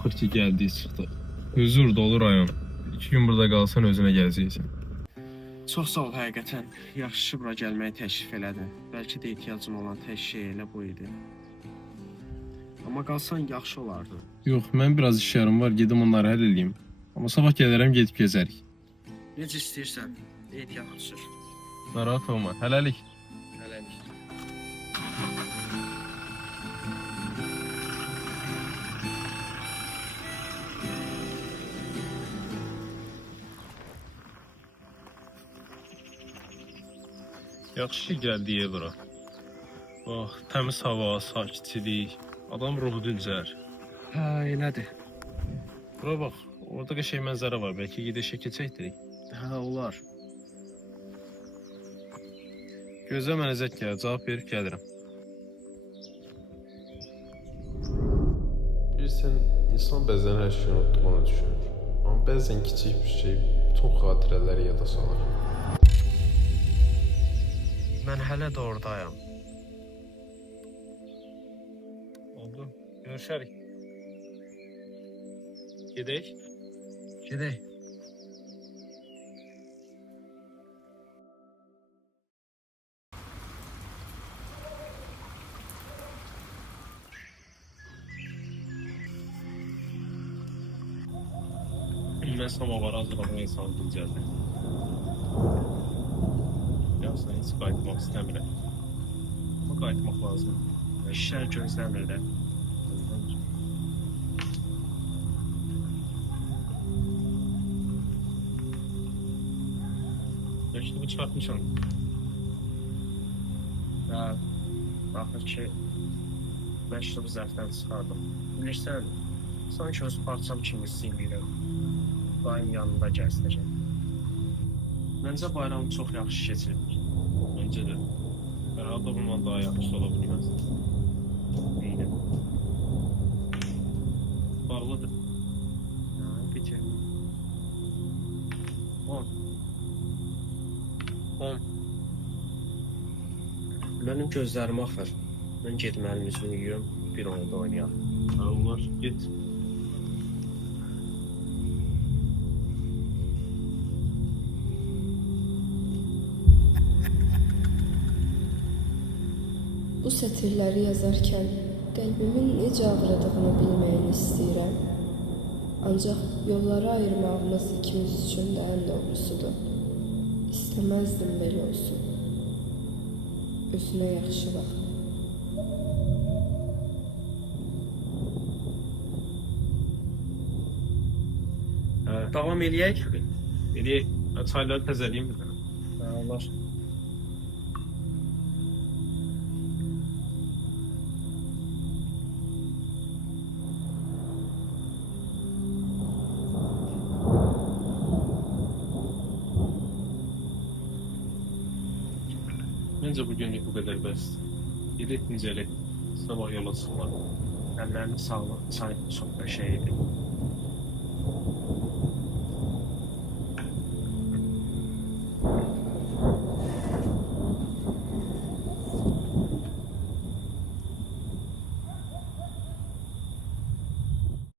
Axır ki gəldik, çıxdıq. Huzur dolu rayon. 2 gün burada qalsan özünə gələcəksən. Çox sağ ol həqiqətən. Yaxşı bura gəlməyi təklif elədin. Bəlkə də ehtiyacım olan tək şey elə bu idi. Amma qalsan yaxşı olardı. Yox, mən biraz işlərim var, gedim onları həll edeyim. Amma sabah gələrəm, gedib gəzərik. Necə istəyirsən. Ehtiyat sür. Narahat olma. Hələlik. Hələlik. Yaxşı ki gəldik bura. Oh, təmiz hava, sakitçilik, adam ruhu dincəlir. Hə, elədir. Bura bax, orada qəşəng mənzərə var. Bəlkə gedib şəkil çəkdirik. Hə, olar. Gözlə mənə zəng gəlir, cavab verib gəlirəm. Bilirsən, insan bəzən hər şeyi unutduğunu düşünür. Amma bəzən kiçik bir şey bütün xatirələri yada salır. Mən hələ də oradayam. Oldu. Görüşərik. Gedək. Gedək. Mən samavarı hazırlamaq insanı dincəldir. Yaxşı, heç qayıtmaq istəmirəm. Amma qayıtmaq lazım. İşlər gözləmir də. Məktubu çıxartmışam. Hə, baxır ki, məktubu zərfdən çıxardım. Bilirsən, sanki öz parçam kimi sinirəm. Dayım yanında gəzdirəcəm. Məncə bayramı çox yaxşı keçirdik. Məncə də. Herhalde bundan daha yaxşı ola bilməz. Deyiləm. Bağlıdır. Hə, bitir. 10. 10. Mənim gözlərim axır. Mən gedim əlimi üzümü yuyum, bir oyunda oynayaq. Hə, olar. Get. Bu sətirləri yazarkən qəlbimin necə ağrıdığını bilməyini istəyirəm. Ancaq yolları ayırmağımız ikimiz üçün də ən doğrusudur. İstəməzdim belə olsun. Özünə yaxşı bax. Davam eləyək? Eləyək. Çayları təzəliyim bir dənə. Hə, olar. Məncə bugünlük bu qədər bəsdir. Gedək dincələk. Sabah yola çıxmalıyıq. Əllərini sağlıq, çay çox qəşəng idi.